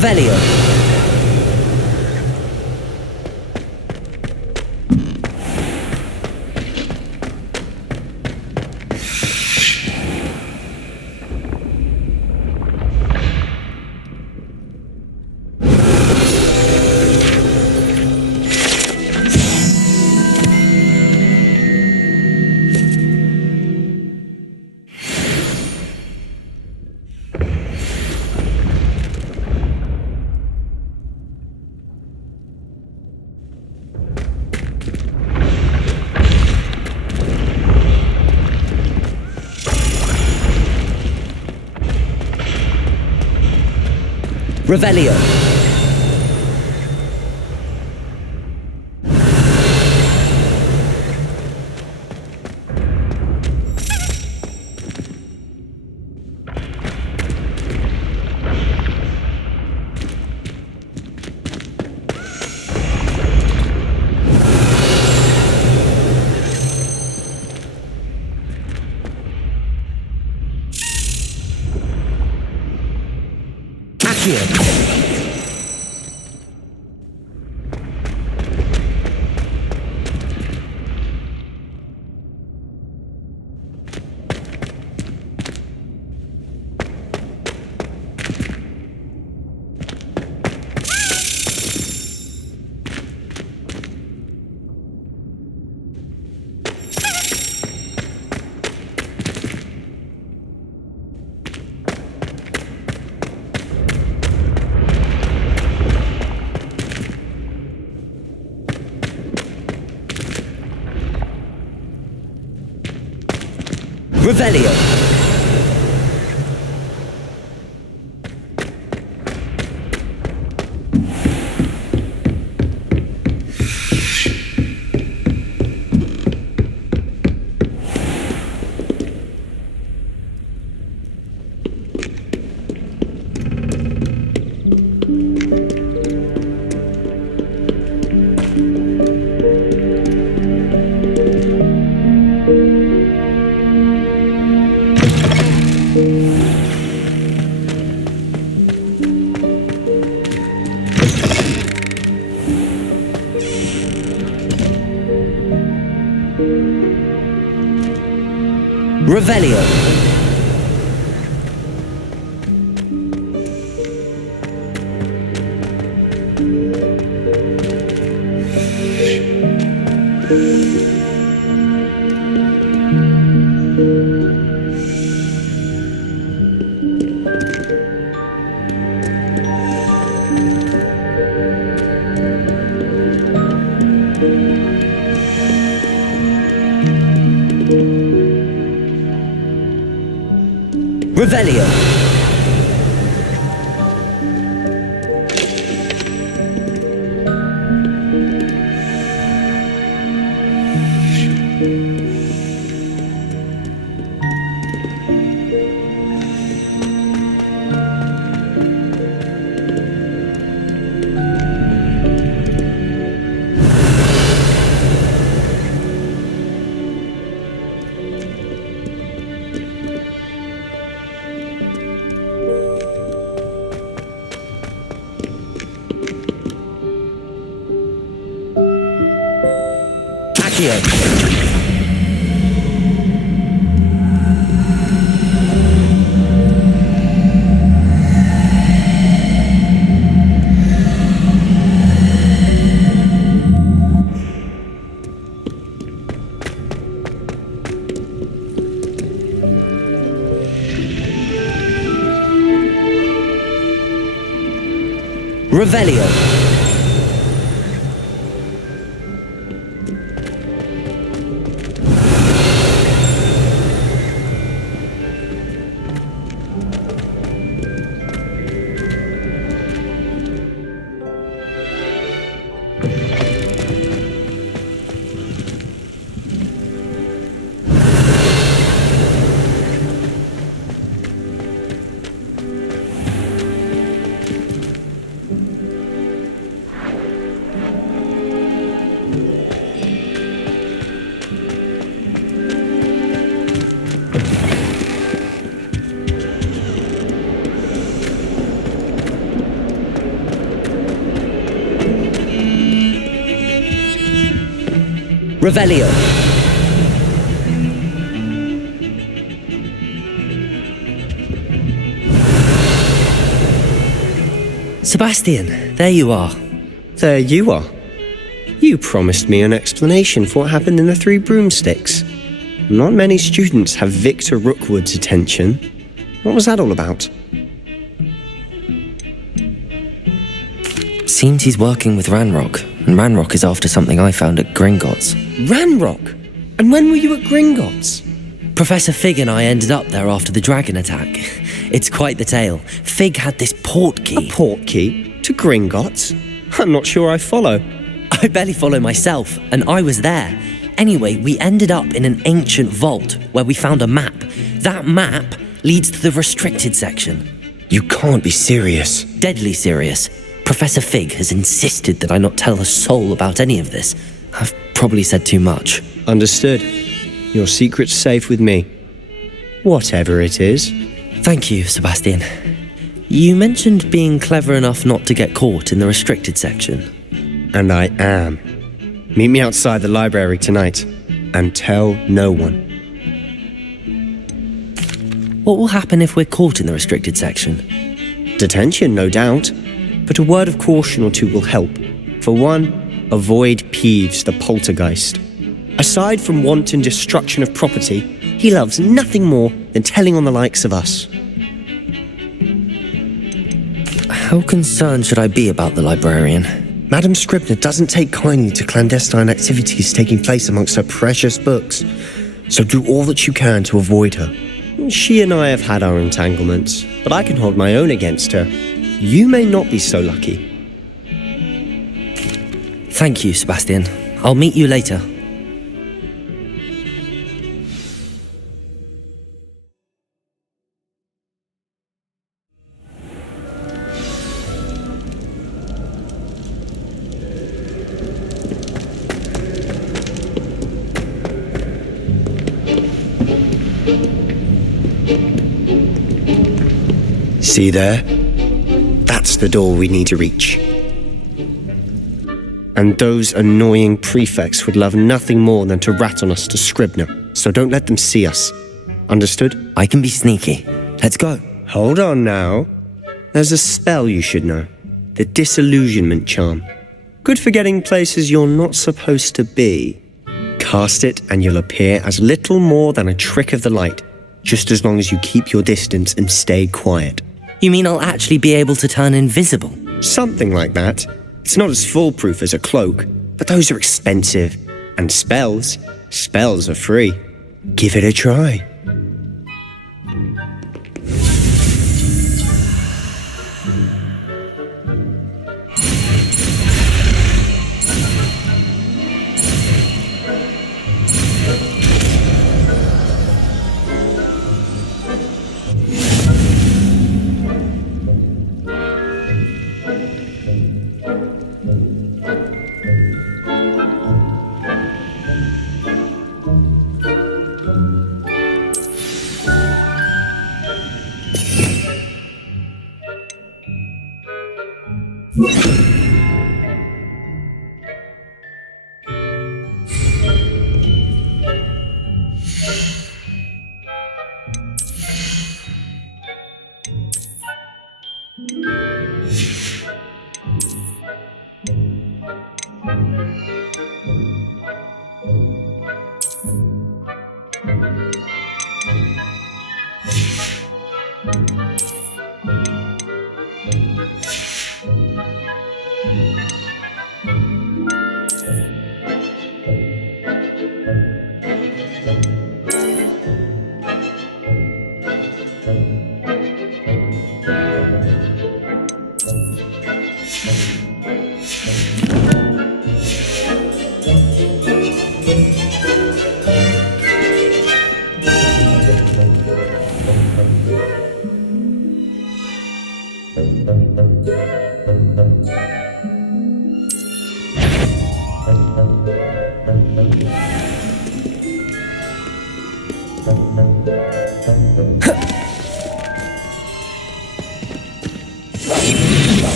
Revelio. Revelio. Accio. Revelio. Revelio. Revelio. Revelio. Revelio. Sebastian, there you are. There you are. You promised me an explanation for what happened in the Three Broomsticks. Not many students have Victor Rookwood's attention. What was that all about? Seems he's working with Ranrock, and Ranrock is after something I found at Gringotts. Ranrock? And when were you at Gringotts? Professor Fig and I ended up there after the dragon attack. It's quite the tale. Fig had this portkey. A portkey? To Gringotts? I'm not sure I follow. I barely follow myself, and I was there. Anyway, we ended up in an ancient vault where we found a map. That map leads to the restricted section. You can't be serious. Deadly serious. Professor Fig has insisted that I not tell a soul about any of this. I've probably said too much. Understood. Your secret's safe with me. Whatever it is. Thank you, Sebastian. You mentioned being clever enough not to get caught in the restricted section. And I am. Meet me outside the library tonight, and tell no one. What will happen if we're caught in the restricted section? Detention, no doubt. But a word of caution or two will help. For one, avoid Peeves the poltergeist. Aside from wanton destruction of property, he loves nothing more than telling on the likes of us. How concerned should I be about the librarian? Madam Scribner doesn't take kindly to clandestine activities taking place amongst her precious books, so do all that you can to avoid her. She and I have had our entanglements, but I can hold my own against her. You may not be so lucky. Thank you, Sebastian. I'll meet you later. See there? That's the door we need to reach. And those annoying prefects would love nothing more than to rat on us to Scribner, so don't let them see us. Understood? I can be sneaky. Let's go. Hold on now. There's a spell you should know. The Disillusionment Charm. Good for getting places you're not supposed to be. Cast it and you'll appear as little more than a trick of the light, just as long as you keep your distance and stay quiet. You mean I'll actually be able to turn invisible? Something like that. It's not as foolproof as a cloak, but those are expensive. And spells are free. Give it a try.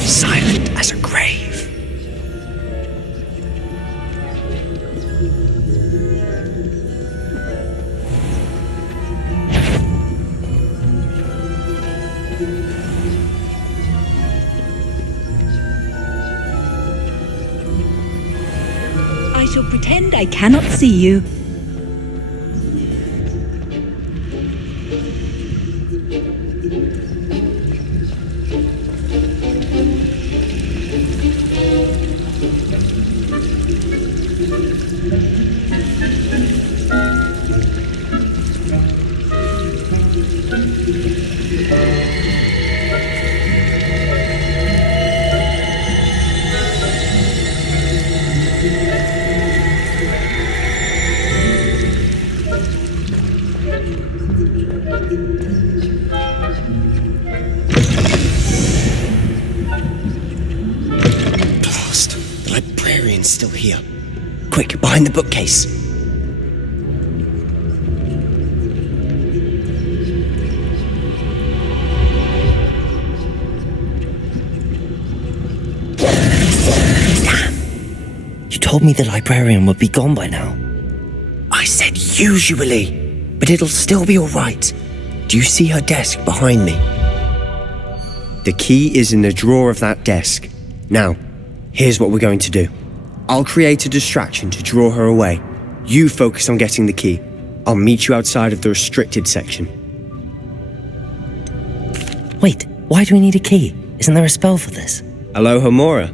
Silent as a grave. pretend I cannot see you. Still here. Quick, behind the bookcase. Damn! You told me the librarian would be gone by now. I said usually, but it'll still be all right. Do you see her desk behind me? The key is in the drawer of that desk. Now, here's what we're going to do. I'll create a distraction to draw her away. You focus on getting the key. I'll meet you outside of the restricted section. Wait, why do we need a key? Isn't there a spell for this? Aloha Mora.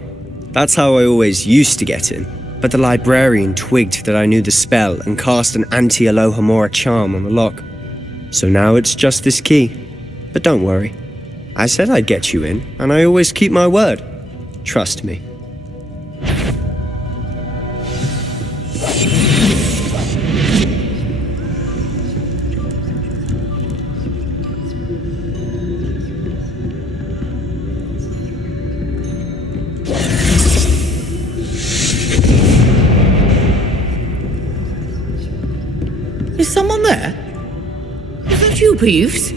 That's how I always used to get in. But the librarian twigged that I knew the spell and cast an anti-Aloha Mora charm on the lock. So now it's just this key. But don't worry. I said I'd get you in, and I always keep my word. Trust me. Is someone there? Is that you, Peeves?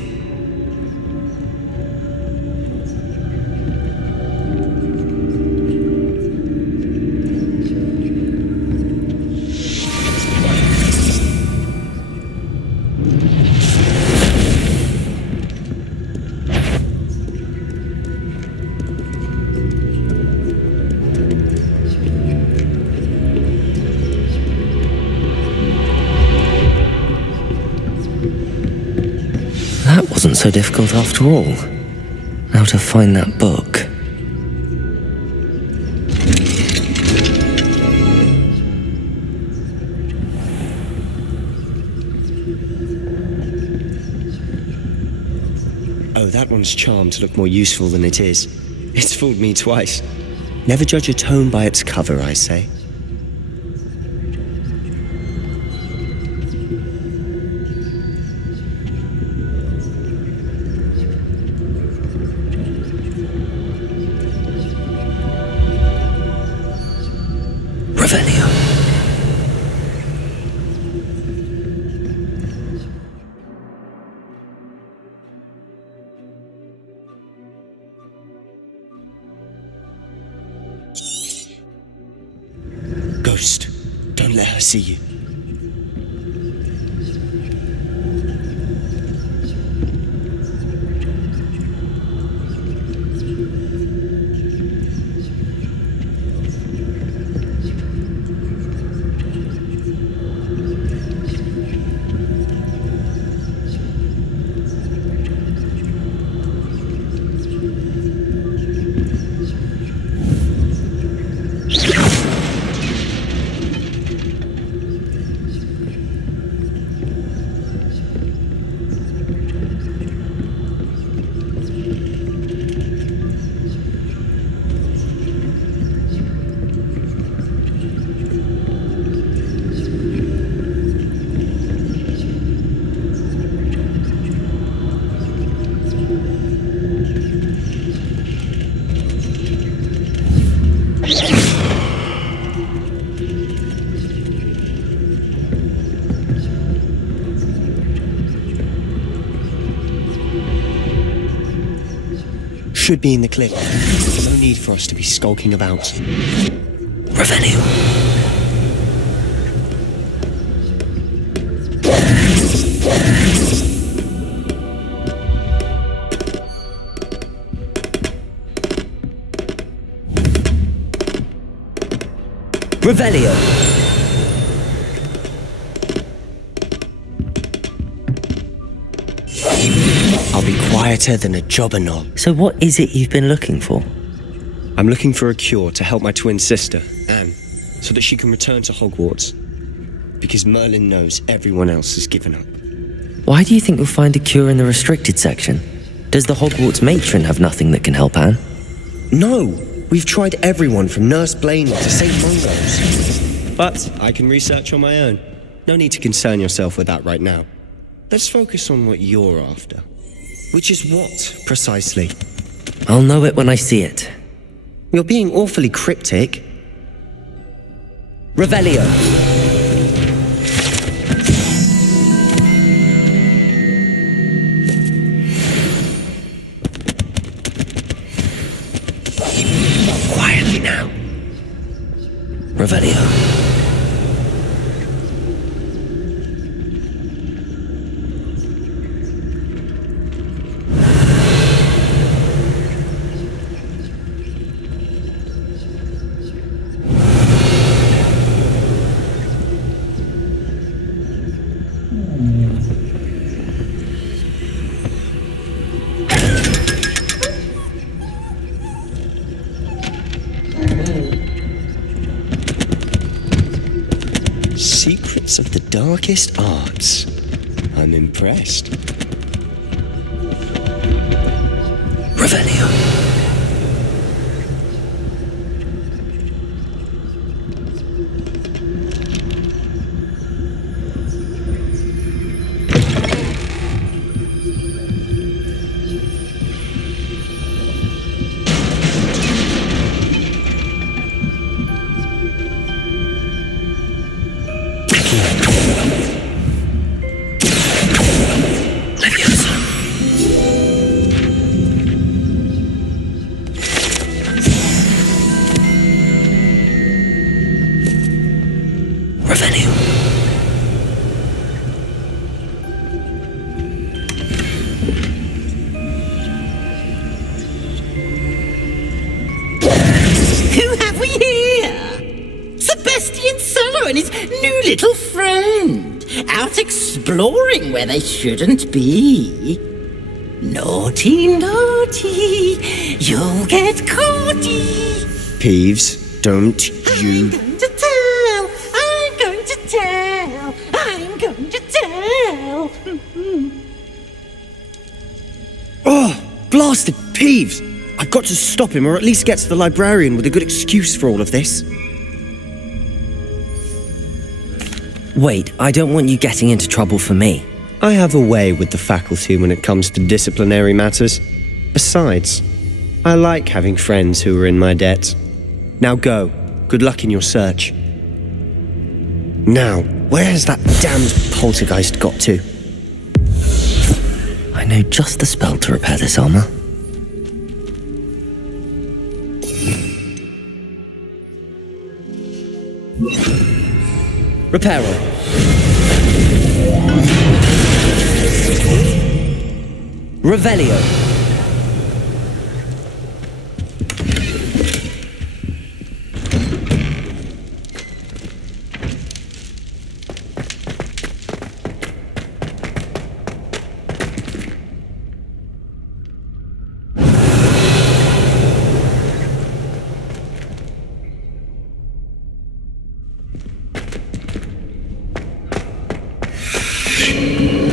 That wasn't so difficult after all. How to find that book. Oh, that one's charmed to look more useful than it is. It's fooled me twice. Never judge a tome by its cover, I say. Revelio. Ghost, don't let her see you. Should be in the cliff. No need for us to be skulking about. Revelio. Revelio. I'll be quieter than a jobberknoll. So what is it you've been looking for? I'm looking for a cure to help my twin sister, Anne, so that she can return to Hogwarts. Because Merlin knows everyone else has given up. Why do you think you'll find a cure in the restricted section? Does the Hogwarts matron have nothing that can help Anne? No! We've tried everyone from Nurse Blaney to St. Mungo's. But I can research on my own. No need to concern yourself with that right now. Let's focus on what you're after. Which is what, precisely? I'll know it when I see it. You're being awfully cryptic. Revelio. Quietly now. Revelio. Secrets of the darkest arts. I'm impressed. Revelio. Who have we here? Sebastian Solo and his new little friend, out exploring where they shouldn't be. Naughty, naughty, you'll get caughty. Peeves, don't you... I'm going to tell, I'm going to tell, I'm going to tell. Oh, blasted Peeves! I've got to stop him, or at least get to the librarian with a good excuse for all of this. Wait, I don't want you getting into trouble for me. I have a way with the faculty when it comes to disciplinary matters. Besides, I like having friends who are in my debt. Now go. Good luck in your search. Now, where has that damned poltergeist got to? I know just the spell to repair this armor. Reparo. Revelio.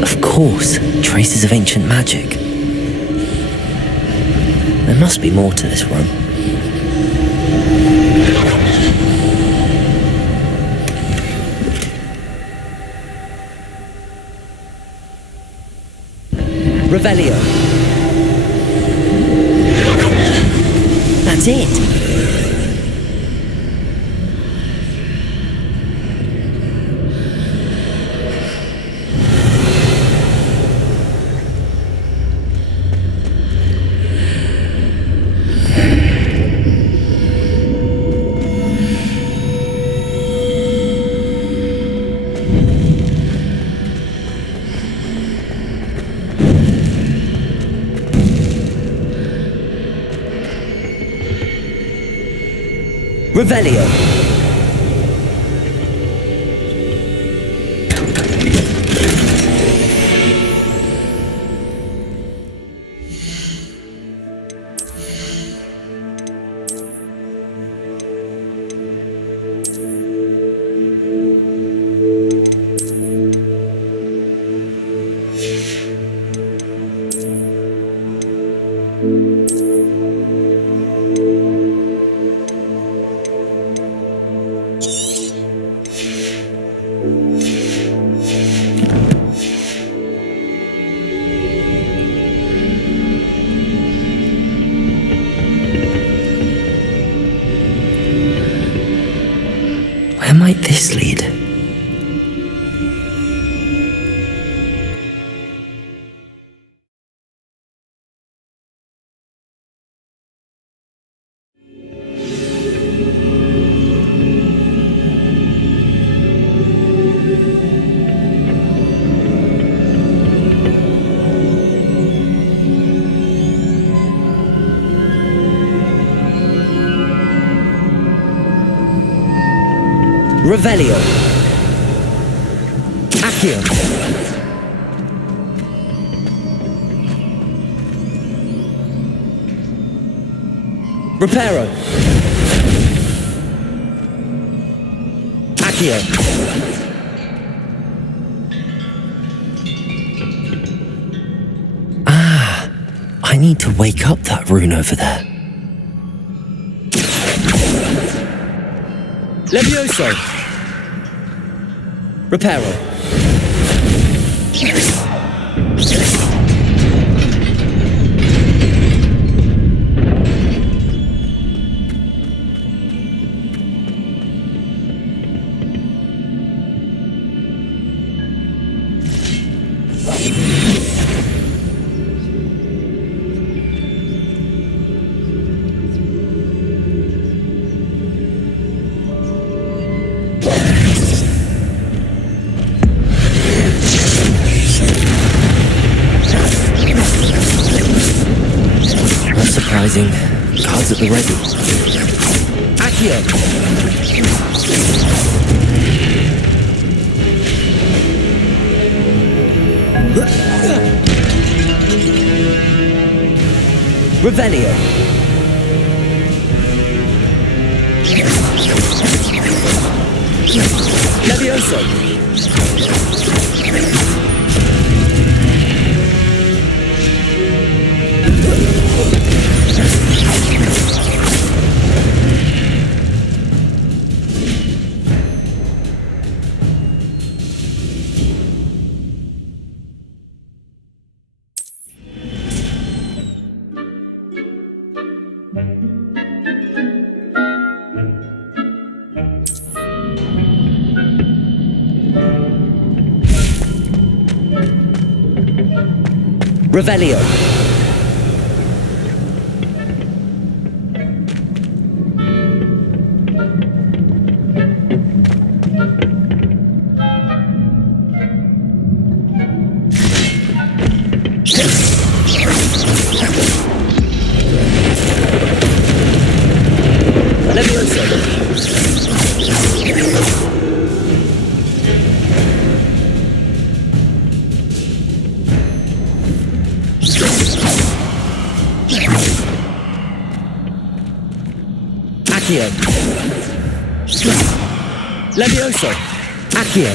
Of course, traces of ancient magic. There must be more to this run. Revelio. That's it. Revelio. Revelio. Accio. Reparo. Accio. I need to wake up that rune over there. Levioso. Reparo. Cards at the ready. Accio. Revelio. Levioso. Revelio. Levioso. Accio.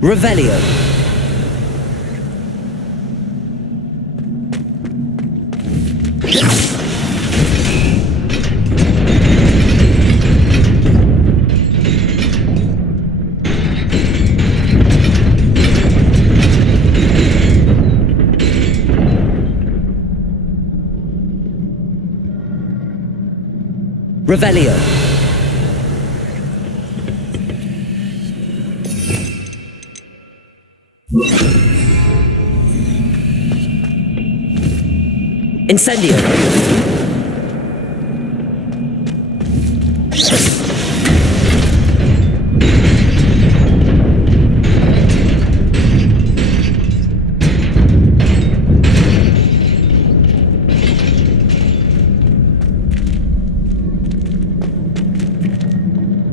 Revelio. Revelio. Incendio.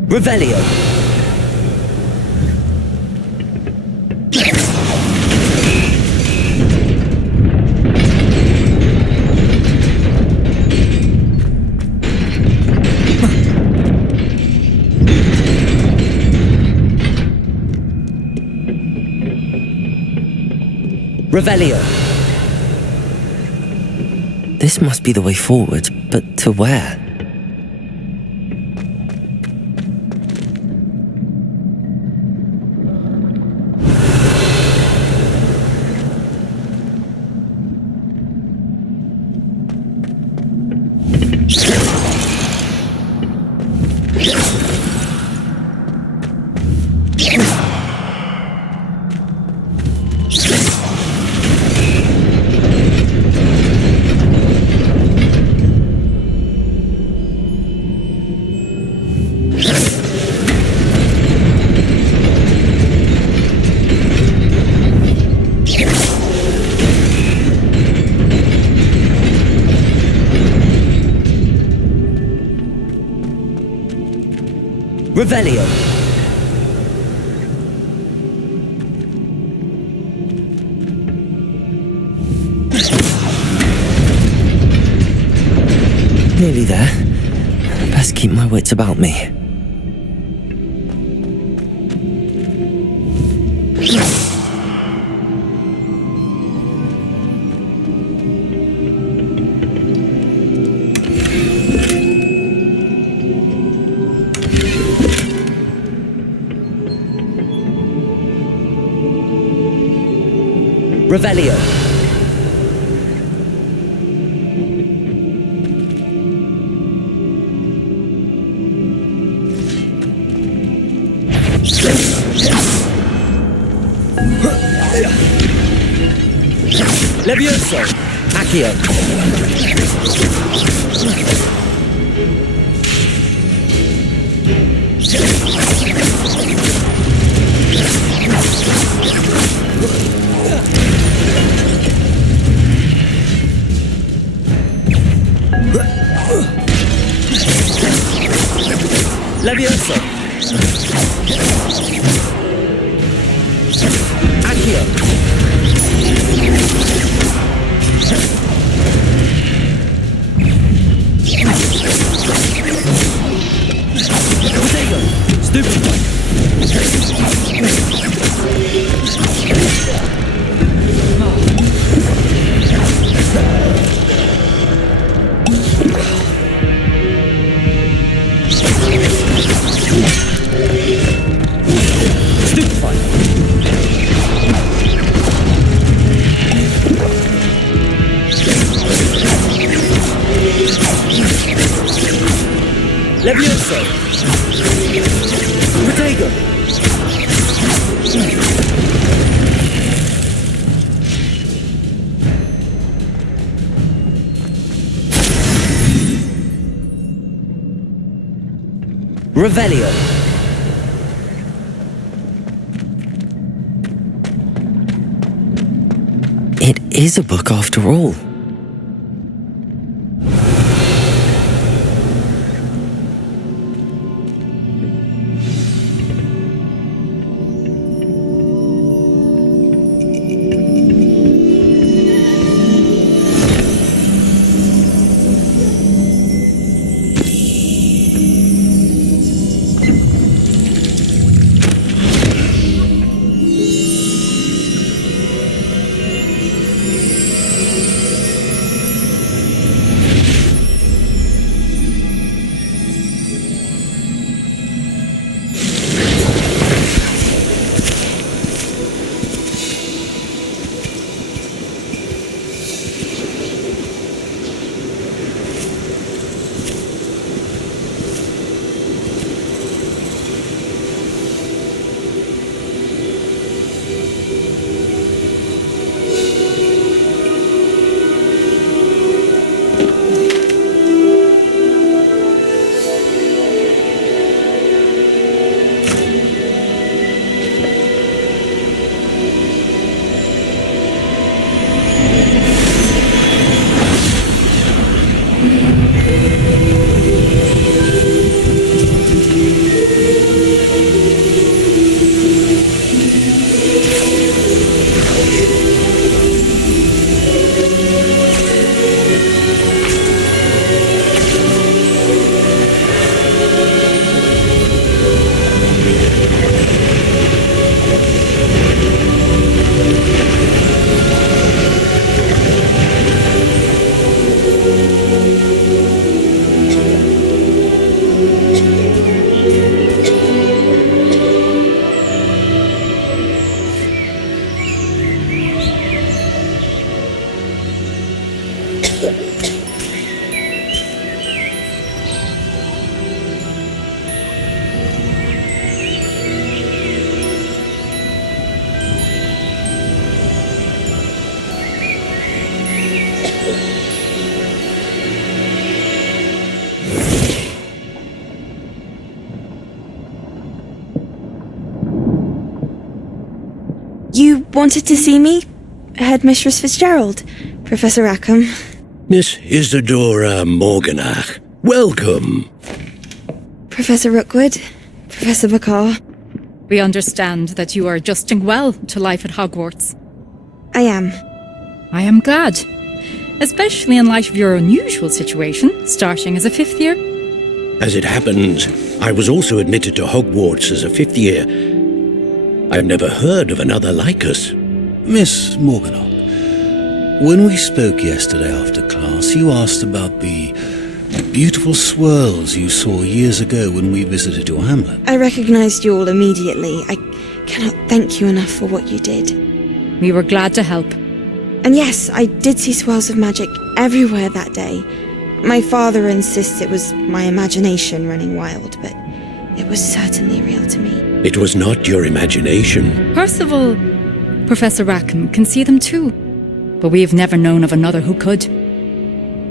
Revelio. Revelio. This must be the way forward, but to where? Revelio. Nearly there. Best keep my wits about me. Revelio. Levioso. Accio. Levioso. Accio. Potato. Stupid one. Stupefy. Levioso. Potato. Revelio. It is a book after all. You wanted to see me? Headmistress Fitzgerald, Professor Rackham. Miss Isadora Morganach, welcome. Professor Rookwood, Professor Bakar. We understand that you are adjusting well to life at Hogwarts. I am. I am glad, especially in light of your unusual situation, starting as a 5th year. As it happens, I was also admitted to Hogwarts as a 5th year. I've never heard of another like us. Miss Morganock, when we spoke yesterday after class, you asked about the beautiful swirls you saw years ago when we visited your hamlet. I recognized you all immediately. I cannot thank you enough for what you did. We were glad to help. And yes, I did see swirls of magic everywhere that day. My father insists it was my imagination running wild, but it was certainly real to me. It was not your imagination. Percival, Professor Rackham can see them too, but we have never known of another who could.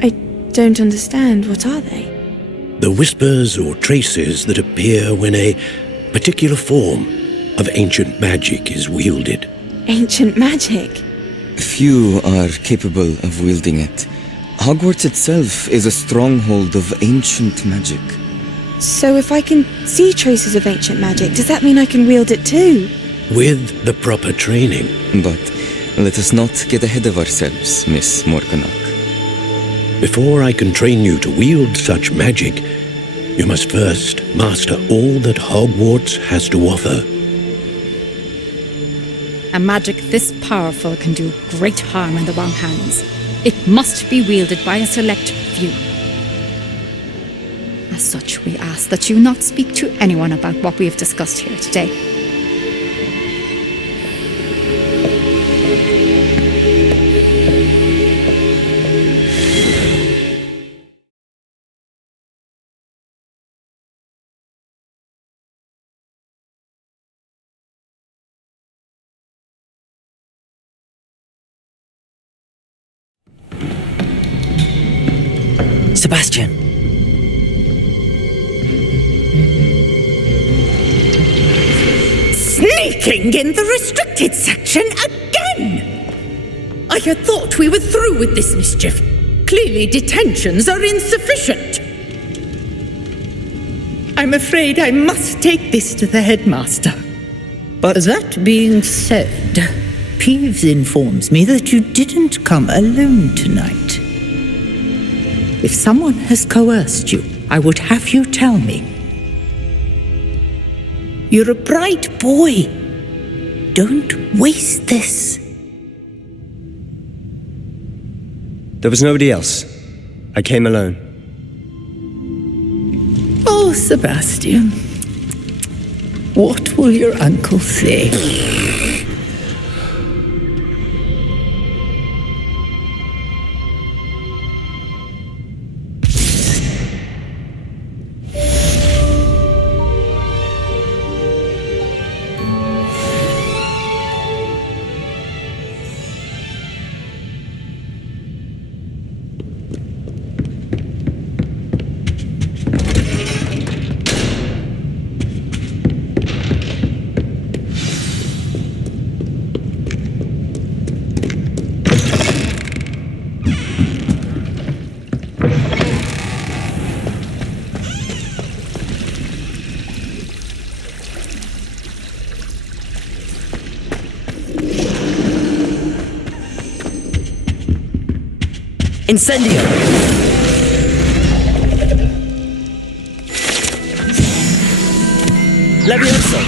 I don't understand. What are they? The whispers or traces that appear when a particular form of ancient magic is wielded. Ancient magic? Few are capable of wielding it. Hogwarts itself is a stronghold of ancient magic. So if I can see traces of ancient magic, does that mean I can wield it too? With the proper training. But let us not get ahead of ourselves, Miss Morganock. Before I can train you to wield such magic, you must first master all that Hogwarts has to offer. A magic this powerful can do great harm in the wrong hands. It must be wielded by a select few. As such, we ask that you not speak to anyone about what we have discussed here today. Sebastian. Sneaking in the restricted section again! I had thought we were through with this mischief. Clearly detentions are insufficient. I'm afraid I must take this to the headmaster. But that being said, Peeves informs me that you didn't come alone tonight. If someone has coerced you, I would have you tell me. You're a bright boy. Don't waste this. There was nobody else. I came alone. Oh, Sebastian. What will your uncle say? Incendio! Levioso!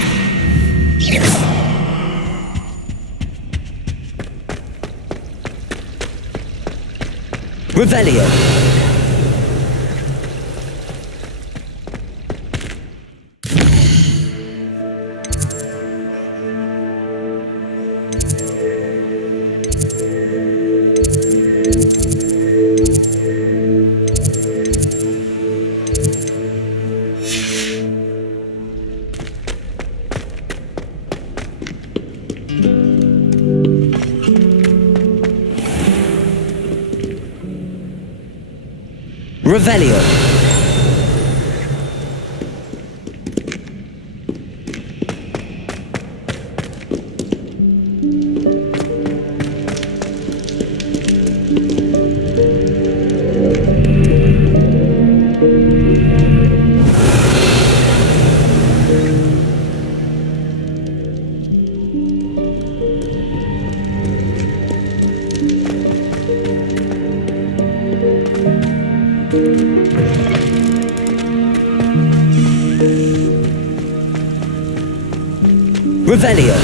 Revelio! Revelio. Revelio.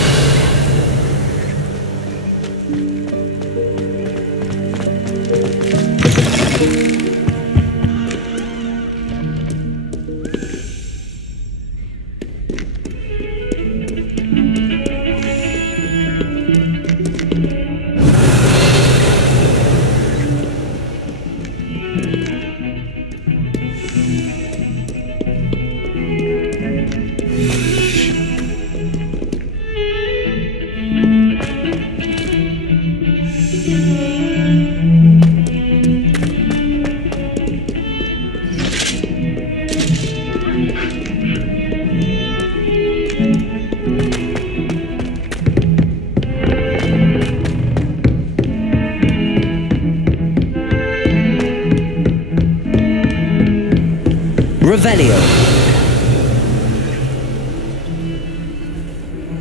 Revelio.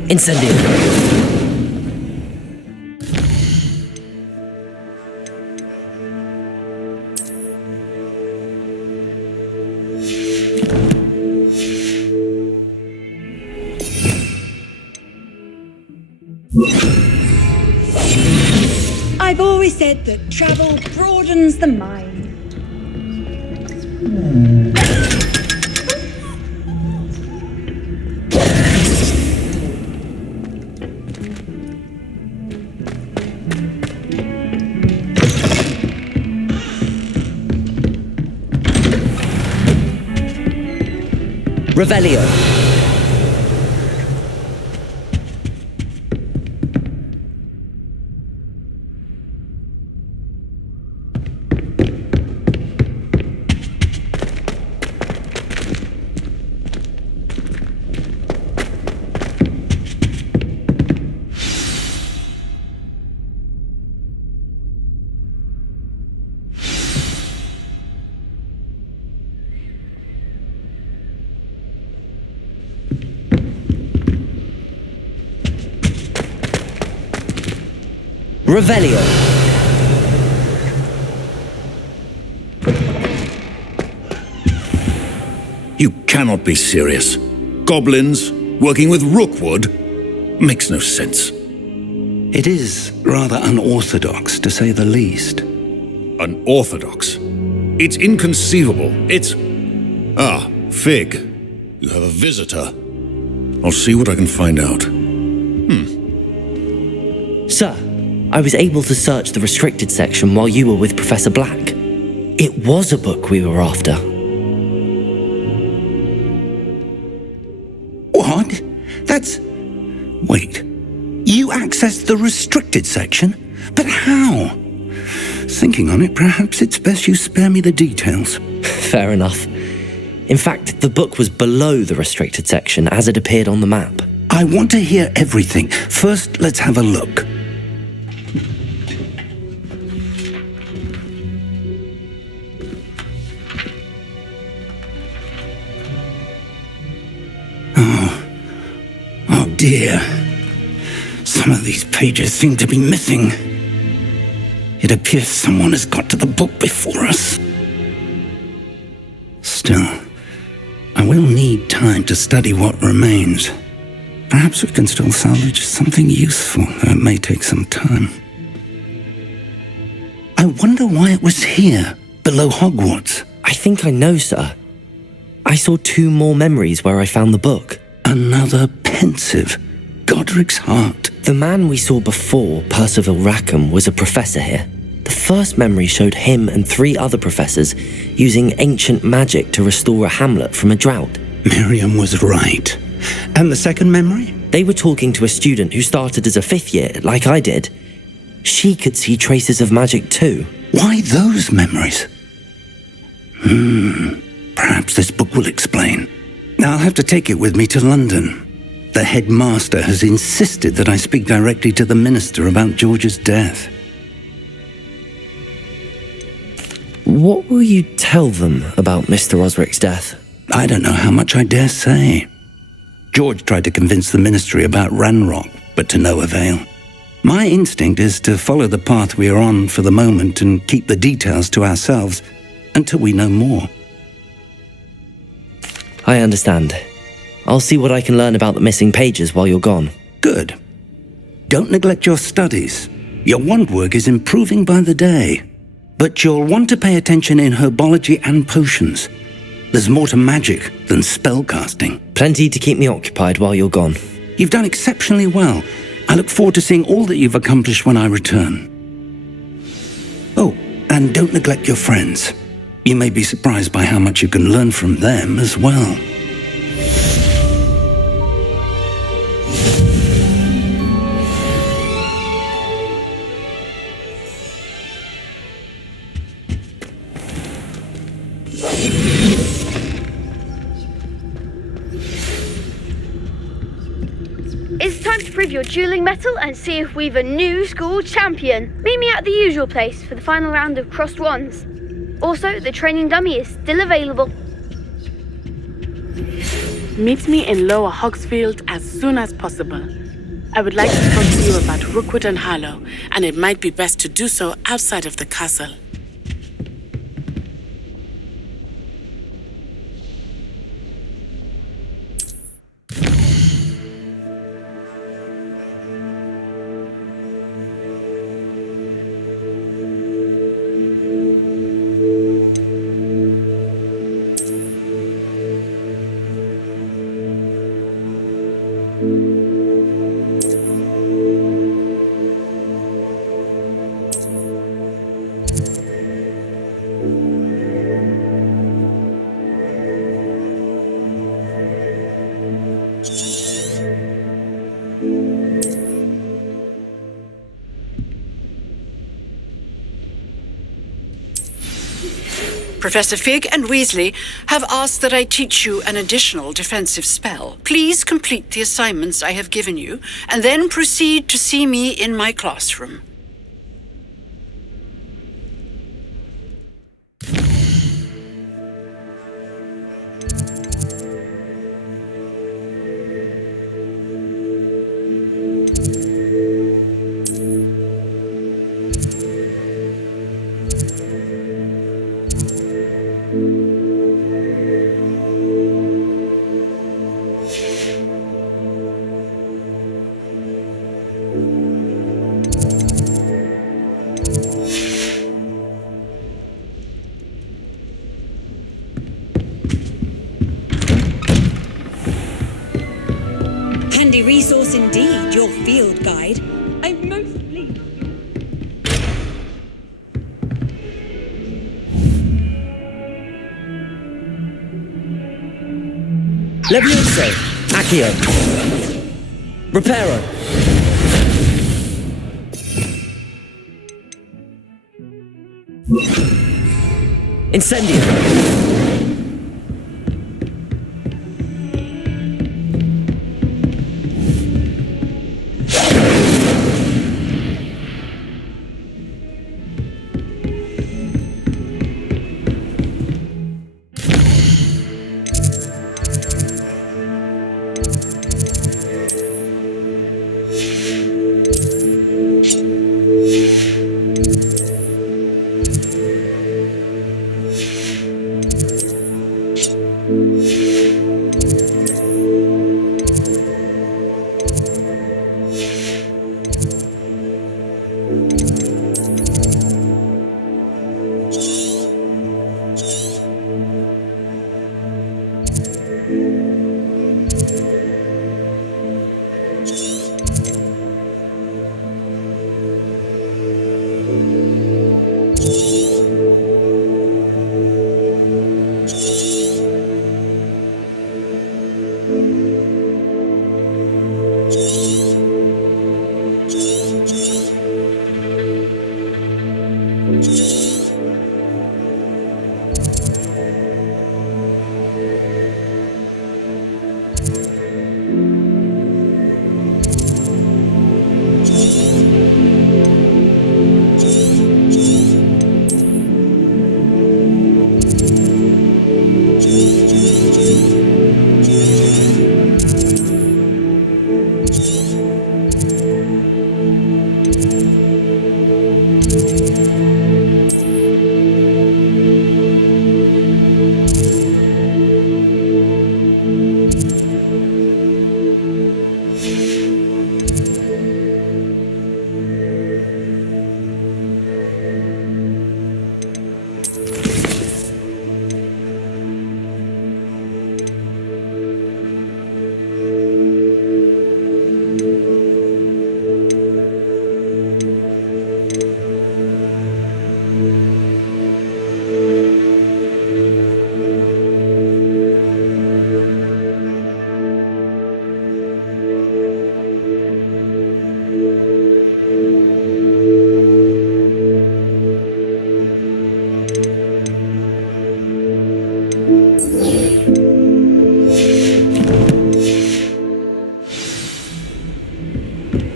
Incendio. I've always said that travel broadens the mind. Revelio. Revelio. You cannot be serious. Goblins working with rookwood makes no sense. It is rather unorthodox, to say the least. Unorthodox? It's inconceivable. It's... Ah, Fig. You have a visitor. I'll see what I can find out. Sir, I was able to search the restricted section while you were with Professor Black. It was a book we were after. What? That's... Wait. You accessed the restricted section? But how? Thinking on it, perhaps it's best you spare me the details. Fair enough. In fact, the book was below the restricted section as it appeared on the map. I want to hear everything. First, let's have a look. Oh dear. Some of these pages seem to be missing. It appears someone has got to the book before us. Still, I will need time to study what remains. Perhaps we can still salvage something useful, though it may take some time. I wonder why it was here, below Hogwarts. I think I know, sir. I saw 2 more memories where I found the book. Another pensive, Godric's heart. The man we saw before, Percival Rackham, was a professor here. The first memory showed him and 3 other professors using ancient magic to restore a hamlet from a drought. Miriam was right. And the second memory? They were talking to a student who started as a 5th year, like I did. She could see traces of magic too. Why those memories? Perhaps this book will explain. Now I'll have to take it with me to London. The headmaster has insisted that I speak directly to the minister about George's death. What will you tell them about Mr. Osric's death? I don't know how much I dare say. George tried to convince the ministry about Ranrock, but to no avail. My instinct is to follow the path we are on for the moment and keep the details to ourselves until we know more. I understand. I'll see what I can learn about the missing pages while you're gone. Good. Don't neglect your studies. Your wand work is improving by the day. But you'll want to pay attention in herbology and potions. There's more to magic than spellcasting. Plenty to keep me occupied while you're gone. You've done exceptionally well. I look forward to seeing all that you've accomplished when I return. Oh, and don't neglect your friends. You may be surprised by how much you can learn from them as well. It's time to prove your dueling mettle and see if we've a new school champion. Meet me at the usual place for the final round of crossed wands. Also, the training dummy is still available. Meet me in Lower Hogsfield as soon as possible. I would like to talk to you about Rookwood and Harlow, and it might be best to do so outside of the castle. Professor Fig and Weasley have asked that I teach you an additional defensive spell. Please complete the assignments I have given you, and then proceed to see me in my classroom. Handy resource indeed, your field guide. I'm most pleased. Levioso, Accio, Reparo, Incendio.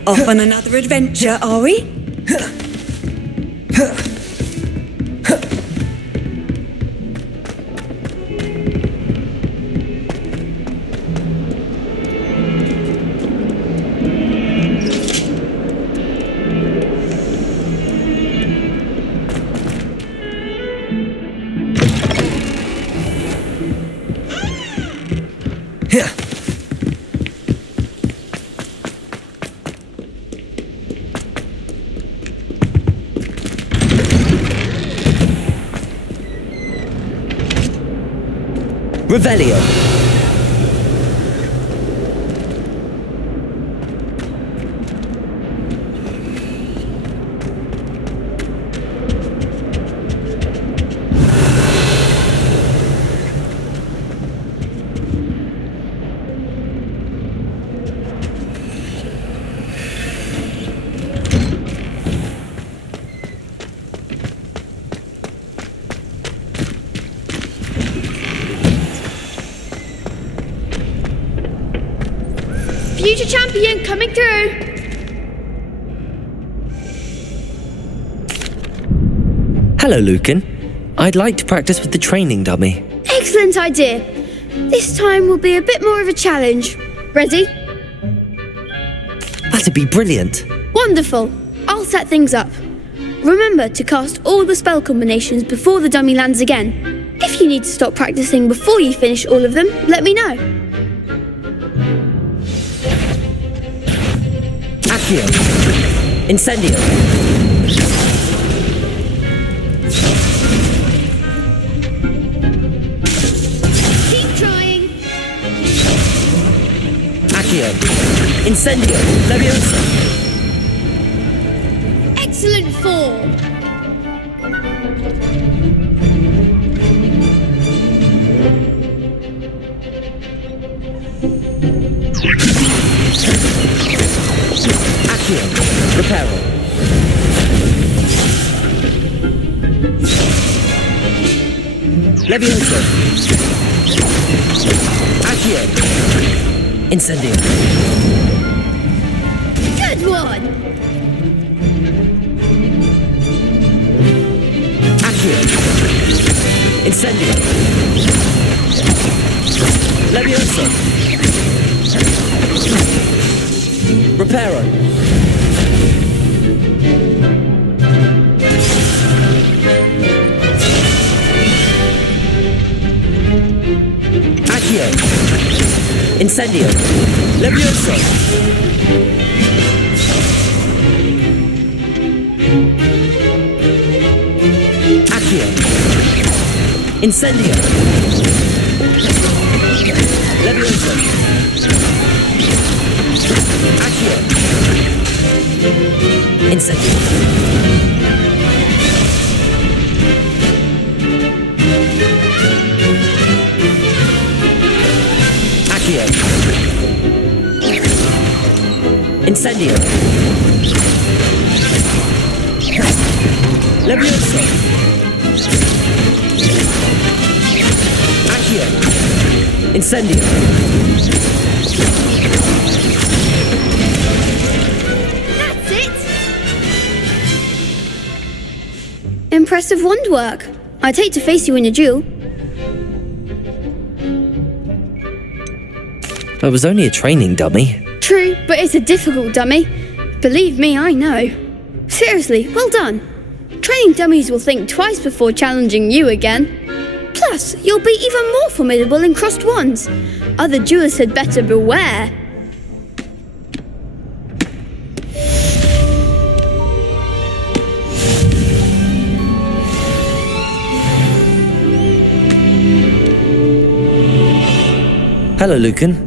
Off on another adventure, are we? Revelio. Future champion coming through! Hello, Lucan. I'd like to practice with the training dummy. Excellent idea. This time will be a bit more of a challenge. Ready? That'd be brilliant. Wonderful. I'll set things up. Remember to cast all the spell combinations before the dummy lands again. If you need to stop practicing before you finish all of them, let me know. Accio. Incendio. Keep trying. Accio. Incendio. Leviosa. Excellent form. Accio. Reparo. Leviosa. Accio. Incendio. Good one. Accio. Incendio. Leviosa. Reparo. Accio. Incendio. Leviosa. Accio. Incendio. Leviosa. Accio. Incendio. Accio. Incendio. Leviosa. Accio. Incendio. That's it. Impressive wand work. I'd hate to face you in a duel. It was only a training dummy. True, but it's a difficult dummy. Believe me, I know. Seriously, well done. Training dummies will think twice before challenging you again. Plus, you'll be even more formidable in crossed wands. Other duelists had better beware. Hello, Lucan.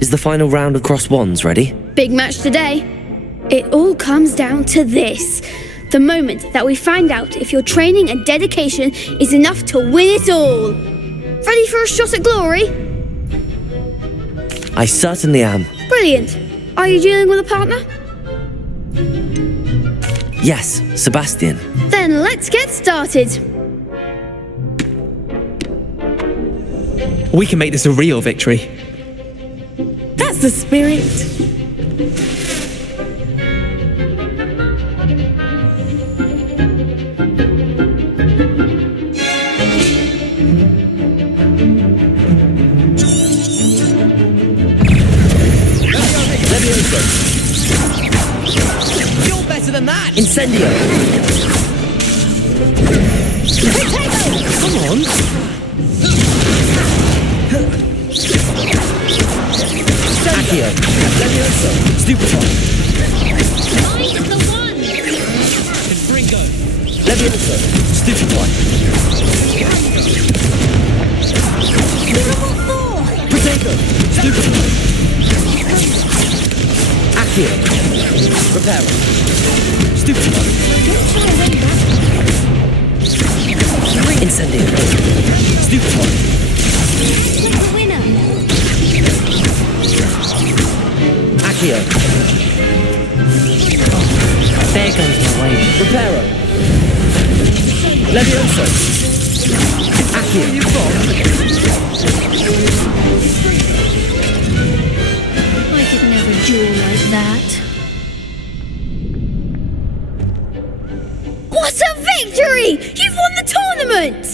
Is the final round of crossed wands ready? Big match today. It all comes down to this. The moment that we find out if your training and dedication is enough to win it all. Ready for a shot at glory? I certainly am. Brilliant. Are you dealing with a partner? Yes, Sebastian. Then let's get started. We can make this a real victory. That's the spirit. Levioso. You're better than that! Incendio. Come on. Accio. Levioso. Stupefy. I'm the one! Ringo. Levioso. Stupefy. Potato. Stupefy. Accio. Prepare. Stupefy. Incendio. Stupefy. Take the winner! Accio. There goes my way. Reparo. Levioso. Accio. I could never duel like that. What a victory! You've won the tournament!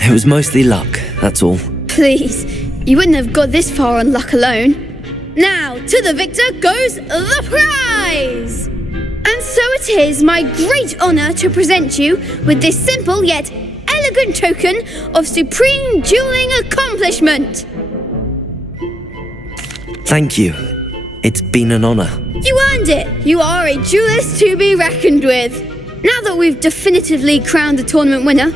It was mostly luck, that's all. Please, you wouldn't have got this far on luck alone. Now, to the victor goes the prize! And so it is my great honour to present you with this simple yet elegant token of supreme dueling accomplishment. Thank you. It's been an honour. You earned it! You are a duelist to be reckoned with. Now that we've definitively crowned the tournament winner,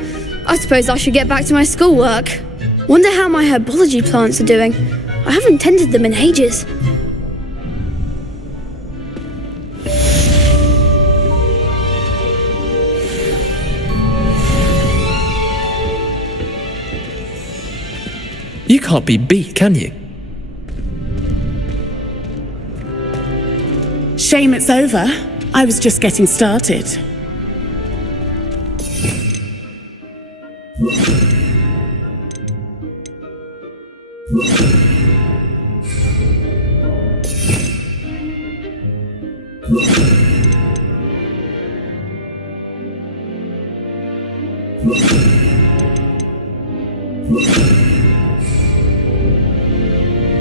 I suppose I should get back to my schoolwork. Wonder how my herbology plants are doing. I haven't tended them in ages. You can't be beat, can you? Shame it's over. I was just getting started.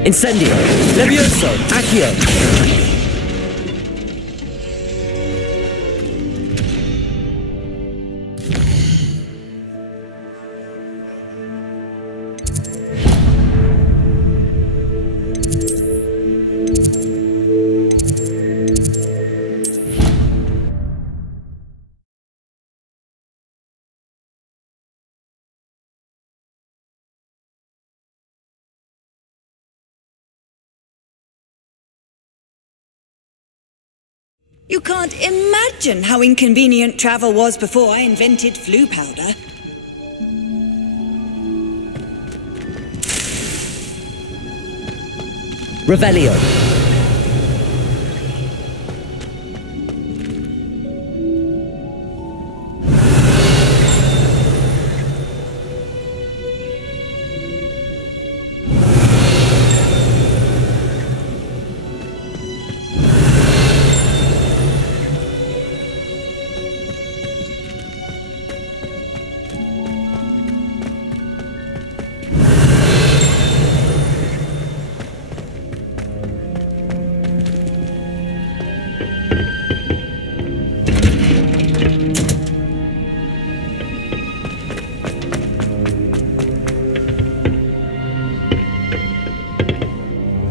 Incendio. Levioso. Accio. You can't imagine how inconvenient travel was before I invented flu powder. Revelio.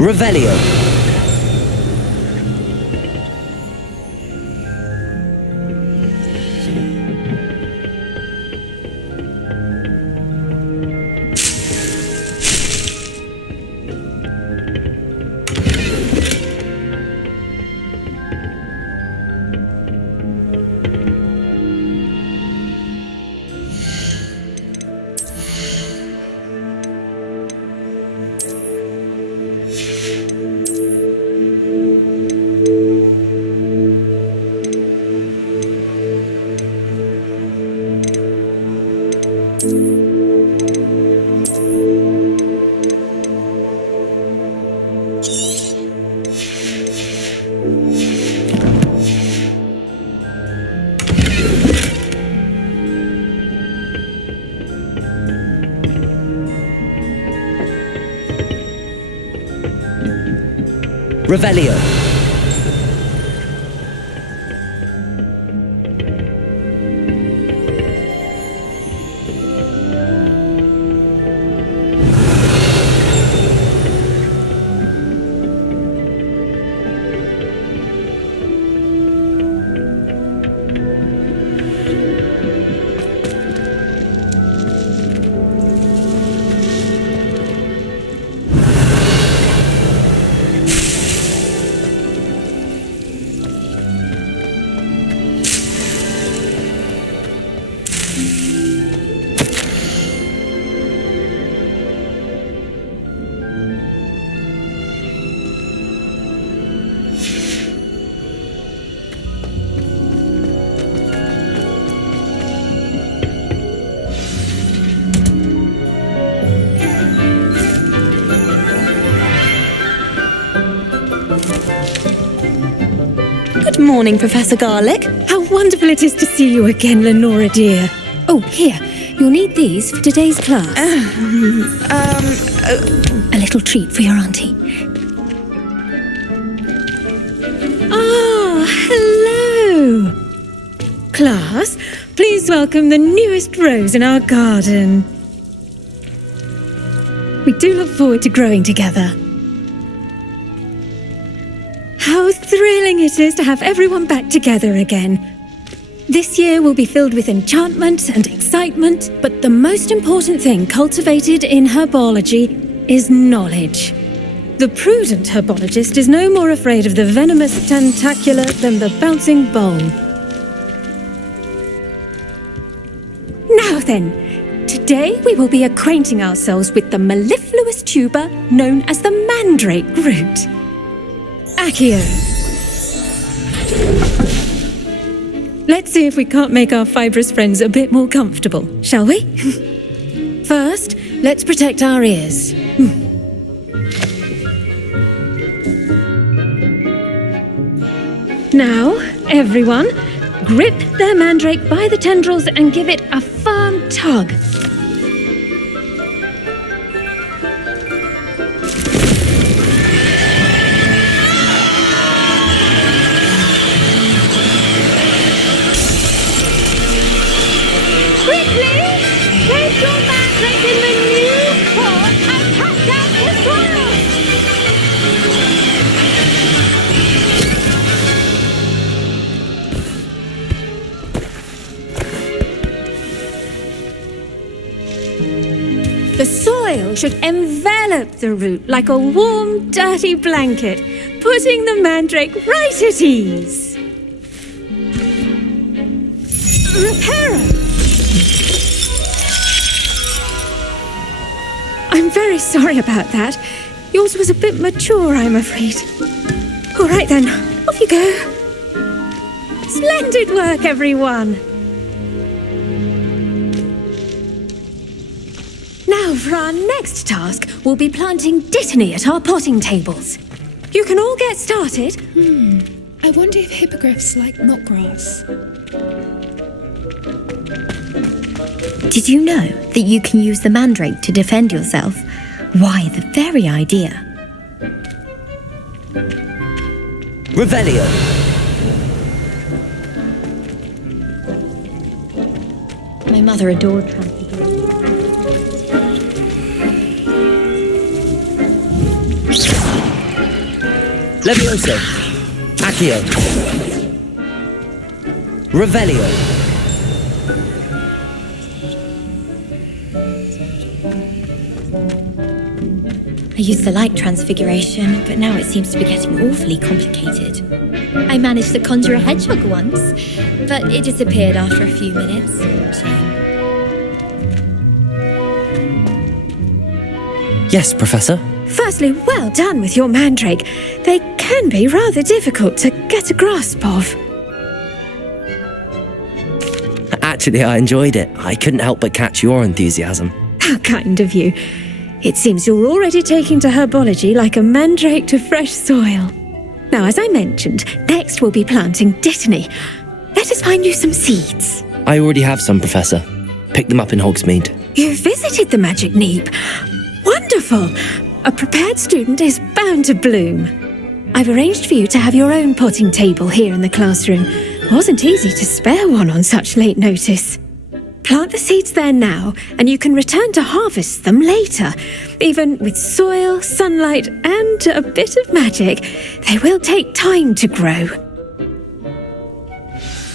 Revelio. Revelio. Good morning, Professor Garlic. How wonderful it is to see you again, Lenora dear. Oh, here, you'll need these for today's class. A little treat for your auntie. Ah, hello. Class, please welcome the newest rose in our garden. We do look forward to growing together. How thrilling it is to have everyone back together again. This year will be filled with enchantment and excitement, but the most important thing cultivated in herbology is knowledge. The prudent herbologist is no more afraid of the venomous tentacula than the bouncing bowl. Now then, today we will be acquainting ourselves with the mellifluous tuber known as the mandrake root. Accio. Let's see if we can't make our fibrous friends a bit more comfortable, shall we? First, let's protect our ears. Now, everyone, grip their mandrake by the tendrils and give it a firm tug. The soil should envelop the root like a warm, dirty blanket, putting the mandrake right at ease. Reparo! I'm very sorry about that. Yours was a bit mature, I'm afraid. All right then, off you go. Splendid work, everyone. Now for our next task, we'll be planting dittany at our potting tables. You can all get started. I wonder if hippogriffs like knotgrass. Did you know that you can use the mandrake to defend yourself? Why, the very idea. Revelio. My mother adored transfiguration. Levioso. Accio. Revelio. I used the light transfiguration, but now it seems to be getting awfully complicated. I managed to conjure a hedgehog once, but it disappeared after a few minutes. Yes, Professor? Firstly, well done with your mandrake. They can be rather difficult to get a grasp of. Actually, I enjoyed it. I couldn't help but catch your enthusiasm. How kind of you. It seems you're already taking to herbology like a mandrake to fresh soil. Now, as I mentioned, next we'll be planting dittany. Let us find you some seeds. I already have some, Professor. Picked them up in Hogsmeade. You visited the magic neep. Wonderful. A prepared student is bound to bloom. I've arranged for you to have your own potting table here in the classroom. Wasn't easy to spare one on such late notice. Plant the seeds there now, and you can return to harvest them later. Even with soil, sunlight, and a bit of magic, they will take time to grow.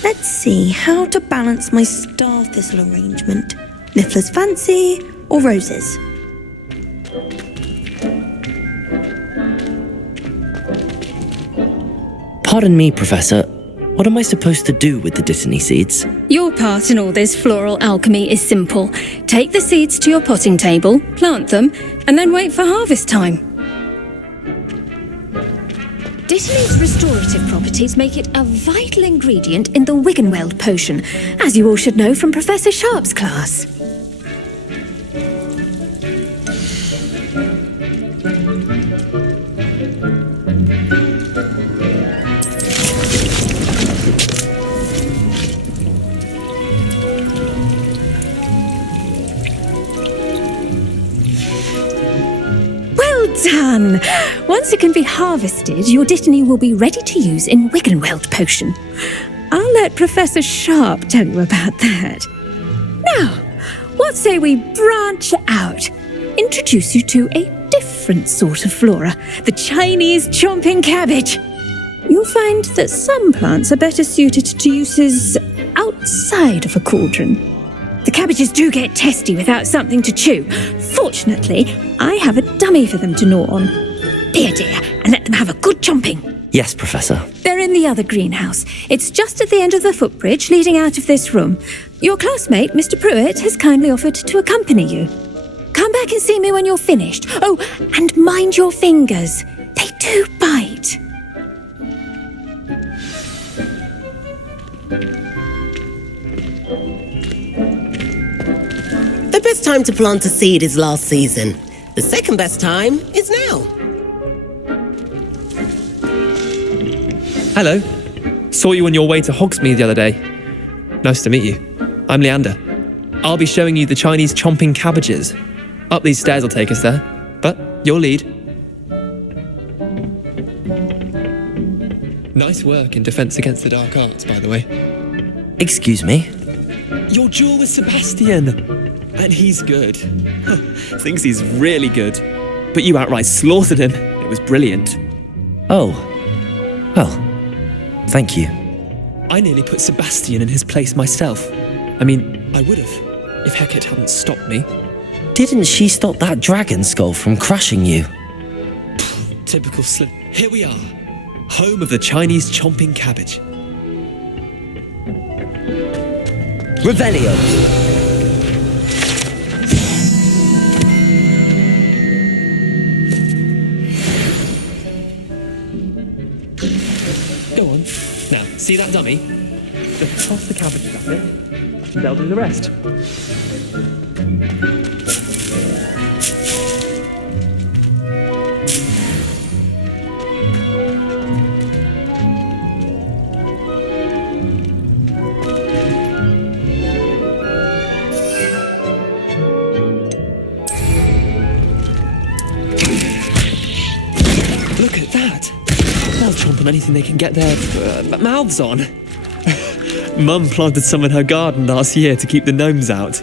Let's see how to balance my star thistle arrangement. Niffler's Fancy or roses? Pardon me, Professor. What am I supposed to do with the Dittany seeds? Your part in all this floral alchemy is simple. Take the seeds to your potting table, plant them, and then wait for harvest time. Dittany's restorative properties make it a vital ingredient in the Wiggenweld potion, as you all should know from Professor Sharp's class. Done! Once it can be harvested, your Dittany will be ready to use in Wiggenweld potion. I'll let Professor Sharp tell you about that. Now, what say we branch out? Introduce you to a different sort of flora, the Chinese chomping cabbage. You'll find that some plants are better suited to uses outside of a cauldron. The cabbages do get testy without something to chew. Fortunately, I have a dummy for them to gnaw on. Be a dear and let them have a good chomping. Yes, Professor. They're in the other greenhouse. It's just at the end of the footbridge leading out of this room. Your classmate, Mr. Pruitt, has kindly offered to accompany you. Come back and see me when you're finished. Oh, and mind your fingers. They do bite. The best time to plant a seed is last season. The second best time is now. Hello. Saw you on your way to Hogsmeade the other day. Nice to meet you. I'm Leander. I'll be showing you the Chinese chomping cabbages. Up these stairs will take us there, but your lead. Nice work in Defense Against the Dark Arts, by the way. Excuse me? Your duel with Sebastian! And he's good. Thinks he's really good. But you outright slaughtered him. It was brilliant. Oh. Well, thank you. I nearly put Sebastian in his place myself. I mean, I would have, if Hecate hadn't stopped me. Didn't she stop that dragon skull from crushing you? Typical slip. Here we are. Home of the Chinese chomping cabbage. Revelio. Go on. Now, see that dummy? Just toss the cabbages at it. They'll do the rest. Look at that! They'll chomp on anything they can get their mouths on. Mum planted some in her garden last year to keep the gnomes out.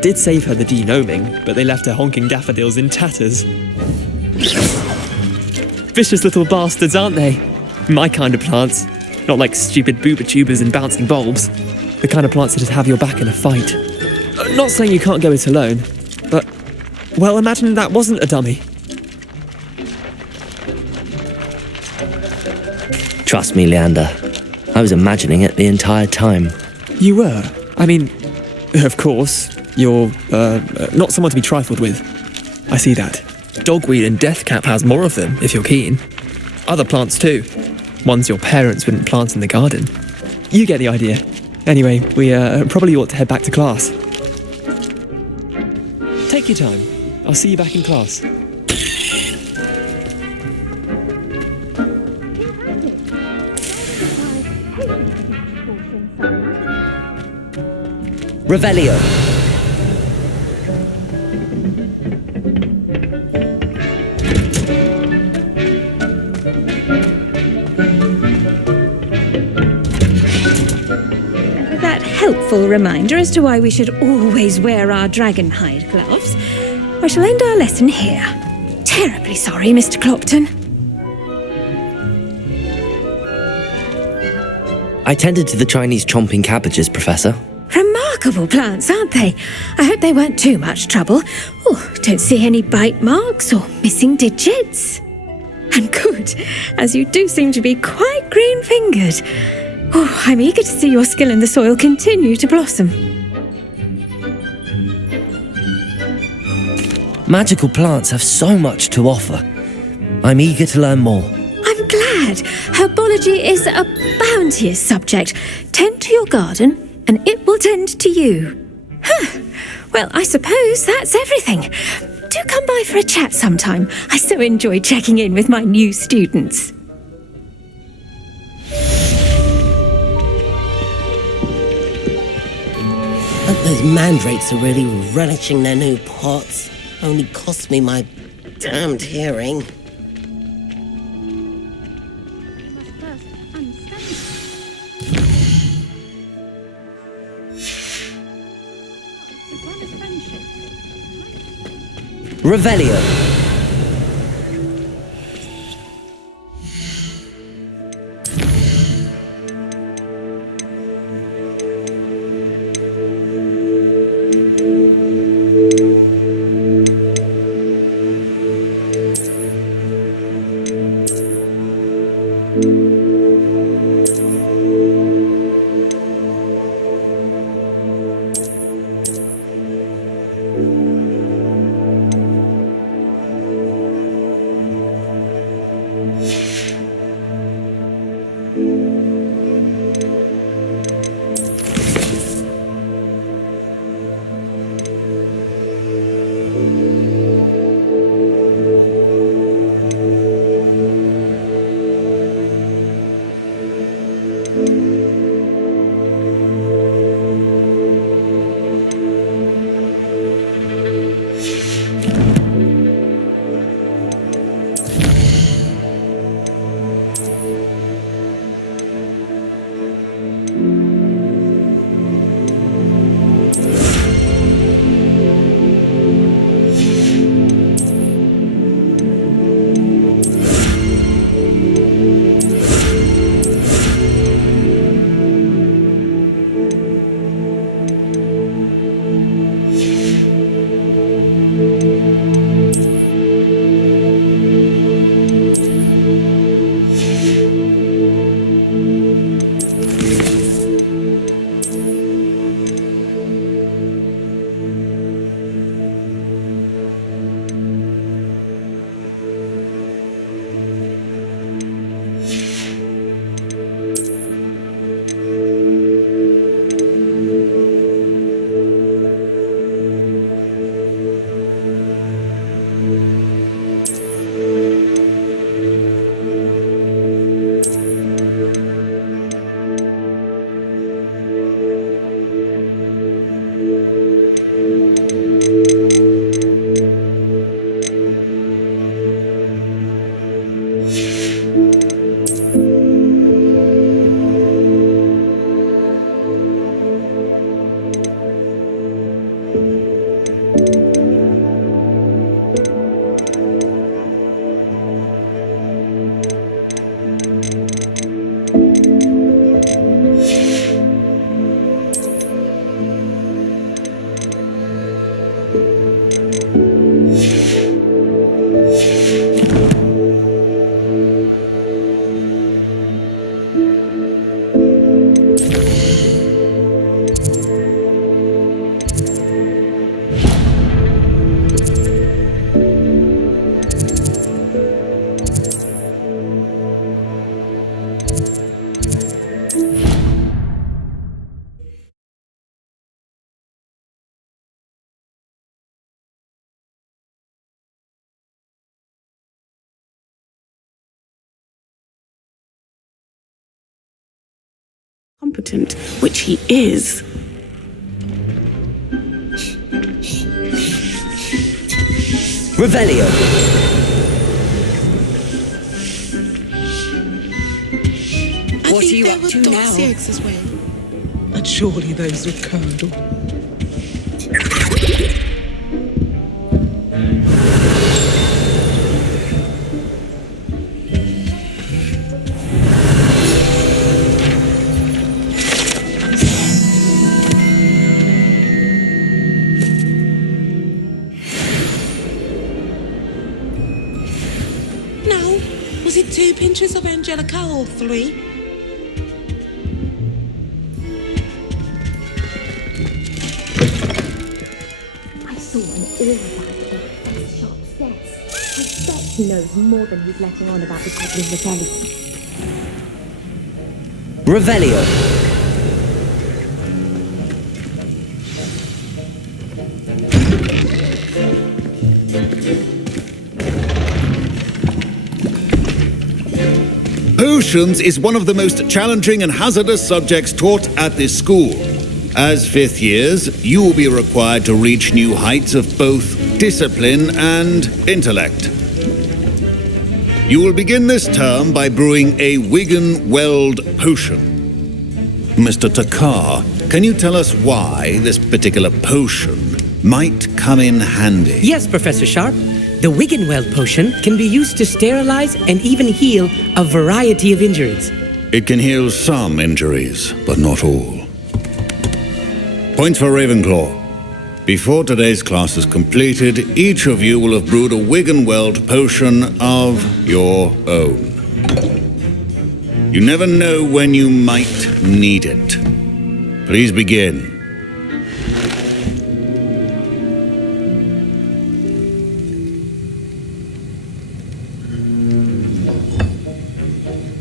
Did save her the de-gnoming, but they left her honking daffodils in tatters. Vicious little bastards, aren't they? My kind of plants. Not like stupid booba tubers and bouncing bulbs. The kind of plants that just have your back in a fight. Not saying you can't go it alone, but, well, imagine that wasn't a dummy. Trust me, Leander. I was imagining it the entire time. You were? I mean, of course, you're, not someone to be trifled with. I see that. Dogweed and deathcap has more of them, if you're keen. Other plants too. Ones your parents wouldn't plant in the garden. You get the idea. Anyway, we probably ought to head back to class. Take your time. I'll see you back in class. Revelio. helpful reminder as to why we should always wear our dragon hide gloves, I shall end our lesson here. Terribly sorry, Mr. Clopton. I tended to the Chinese chomping cabbages, Professor. Remarkable plants, aren't they? I hope they weren't too much trouble. Oh, don't see any bite marks or missing digits. And good, as you do seem to be quite green-fingered. Oh, I'm eager to see your skill in the soil continue to blossom. Magical plants have so much to offer. I'm eager to learn more. I'm glad. Herbology is a bounteous subject. Tend to your garden, and it will tend to you. Huh. Well, I suppose that's everything. Do come by for a chat sometime. I so enjoy checking in with my new students. But those mandrakes are really relishing their new pots. Only cost me my damned hearing. Revelio. Competent, which he is. Revelio. What are you there up were to dogs' now? eggs as well. I but surely those would curdle. Now, was it 2 pinches of Angelica or 3? An aura bag on Professor Sharp's desk. I bet he knows more than he's letting on about the Goblin Rebellion. Revelio. Potions is one of the most challenging and hazardous subjects taught at this school. As 5th years, you will be required to reach new heights of both discipline and intellect. You will begin this term by brewing a Wigan-Weld potion. Mr. Takar, can you tell us why this particular potion might come in handy? Yes, Professor Sharp. The Wigan-Weld potion can be used to sterilize and even heal a variety of injuries. It can heal some injuries, but not all. Points for Ravenclaw. Before today's class is completed, each of you will have brewed a Wigan-Weld potion of your own. You never know when you might need it. Please begin.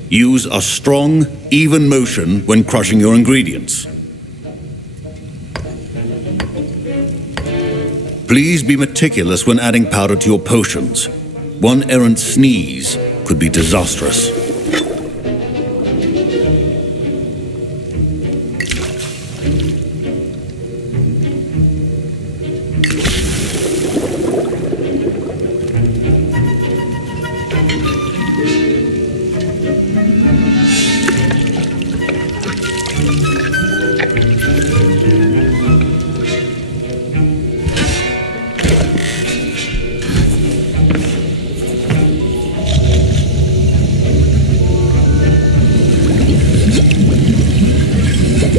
Use a strong, even motion when crushing your ingredients. Please be meticulous when adding powder to your potions. One errant sneeze could be disastrous.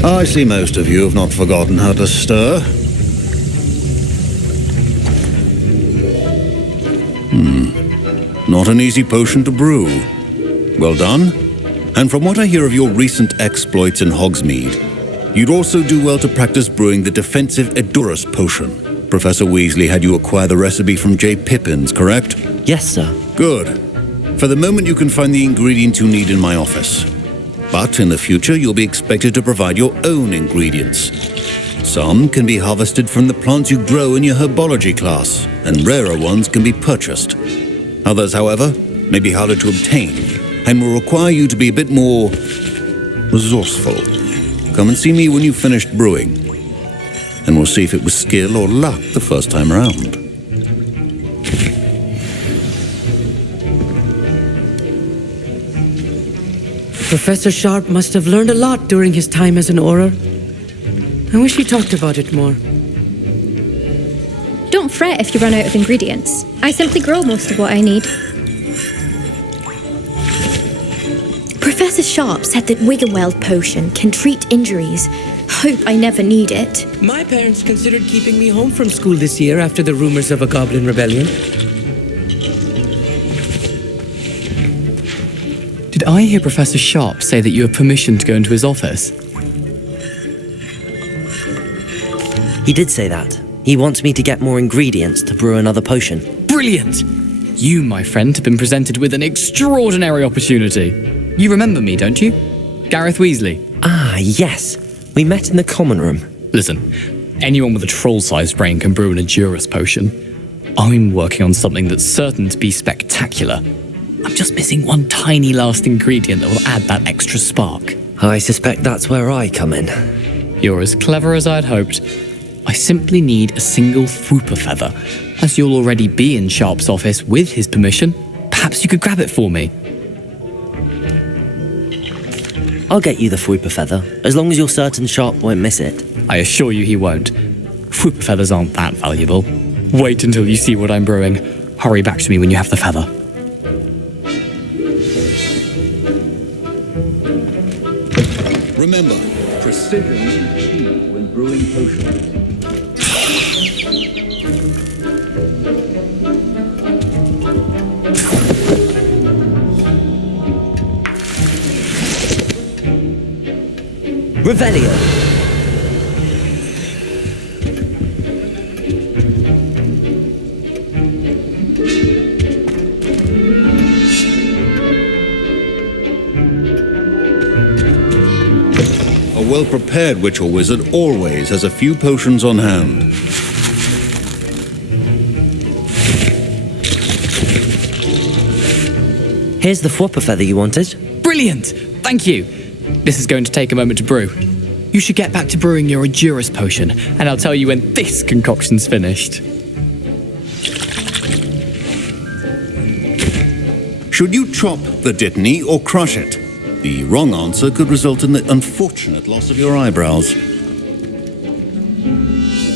I see most of you have not forgotten how to stir. Not an easy potion to brew. Well done. And from what I hear of your recent exploits in Hogsmeade, you'd also do well to practice brewing the defensive Edurus potion. Professor Weasley had you acquire the recipe from J. Pippins, correct? Yes, sir. Good. For the moment, you can find the ingredients you need in my office. But in the future, you'll be expected to provide your own ingredients. Some can be harvested from the plants you grow in your herbology class, and rarer ones can be purchased. Others, however, may be harder to obtain, and will require you to be a bit more resourceful. Come and see me when you've finished brewing, and we'll see if it was skill or luck the first time around. Professor Sharp must have learned a lot during his time as an Auror. I wish he talked about it more. Don't fret if you run out of ingredients. I simply grow most of what I need. Professor Sharp said that Wigan-Weld potion can treat injuries. Hope I never need it. My parents considered keeping me home from school this year after the rumors of a Goblin Rebellion. Did I hear Professor Sharp say that you have permission to go into his office? He did say that. He wants me to get more ingredients to brew another potion. Brilliant! You, my friend, have been presented with an extraordinary opportunity. You remember me, don't you? Gareth Weasley. Ah, yes. We met in the common room. Listen, anyone with a troll-sized brain can brew an Edurus potion. I'm working on something that's certain to be spectacular. I'm just missing one tiny last ingredient that will add that extra spark. I suspect that's where I come in. You're as clever as I'd hoped. I simply need a single Fwooper feather. As you'll already be in Sharp's office with his permission, perhaps you could grab it for me. I'll get you the Fwooper feather, as long as you're certain Sharp won't miss it. I assure you he won't. Fwooper feathers aren't that valuable. Wait until you see what I'm brewing. Hurry back to me when you have the feather. Remember, precision is key when brewing potions. Revelio. A well-prepared witch or wizard always has a few potions on hand. Here's the Fwooper feather you wanted. Brilliant! Thank you! This is going to take a moment to brew. You should get back to brewing your Edurus potion, and I'll tell you when this concoction's finished. Should you chop the dittany or crush it? The wrong answer could result in the unfortunate loss of your eyebrows.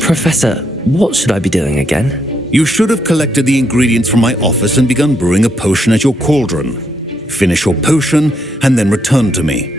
Professor, what should I be doing again? You should have collected the ingredients from my office and begun brewing a potion at your cauldron. Finish your potion and then return to me.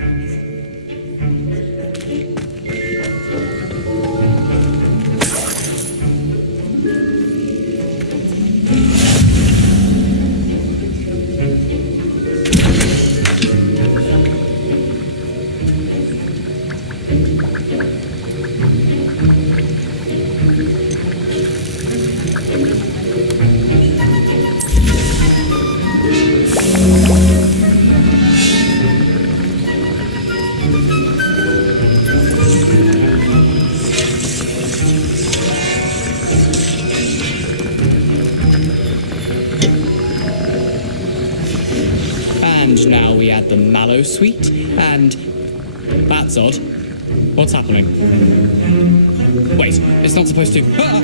And now we add the mallow sweet, and... That's odd. What's happening? Wait, it's not supposed to... Ah!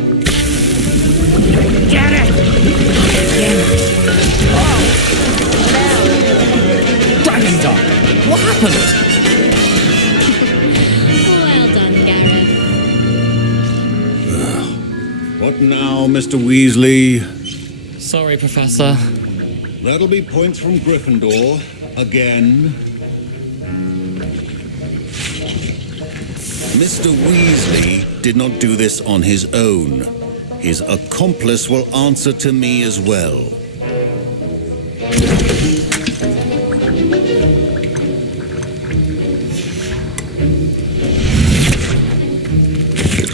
Get it! Dragon Dog! What happened? Well done, Gareth. What now, Mr. Weasley? Sorry, Professor. That'll be points from Gryffindor. Again. Mr. Weasley did not do this on his own. His accomplice will answer to me as well.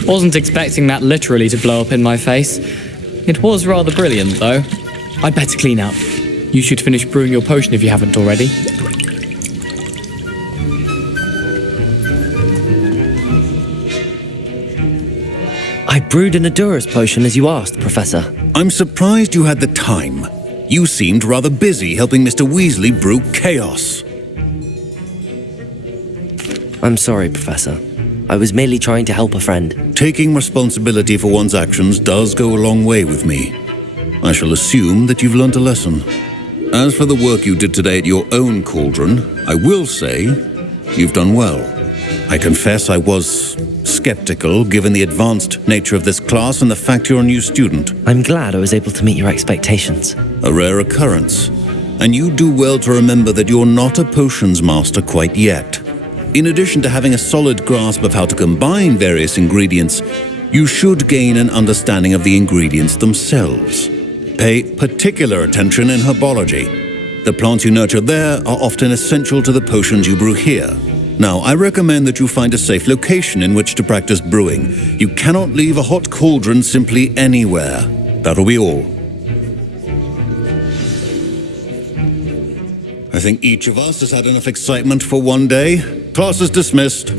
Wasn't expecting that literally to blow up in my face. It was rather brilliant, though. I'd better clean up. You should finish brewing your potion if you haven't already. I brewed an Edurus potion as you asked, Professor. I'm surprised you had the time. You seemed rather busy helping Mr. Weasley brew chaos. I'm sorry, Professor. I was merely trying to help a friend. Taking responsibility for one's actions does go a long way with me. I shall assume that you've learnt a lesson. As for the work you did today at your own cauldron, I will say you've done well. I confess I was skeptical given the advanced nature of this class and the fact you're a new student. I'm glad I was able to meet your expectations. A rare occurrence. And you do well to remember that you're not a potions master quite yet. In addition to having a solid grasp of how to combine various ingredients, you should gain an understanding of the ingredients themselves. Pay particular attention in herbology. The plants you nurture there are often essential to the potions you brew here. Now, I recommend that you find a safe location in which to practice brewing. You cannot leave a hot cauldron simply anywhere. That'll be all. I think each of us has had enough excitement for one day. Class is dismissed.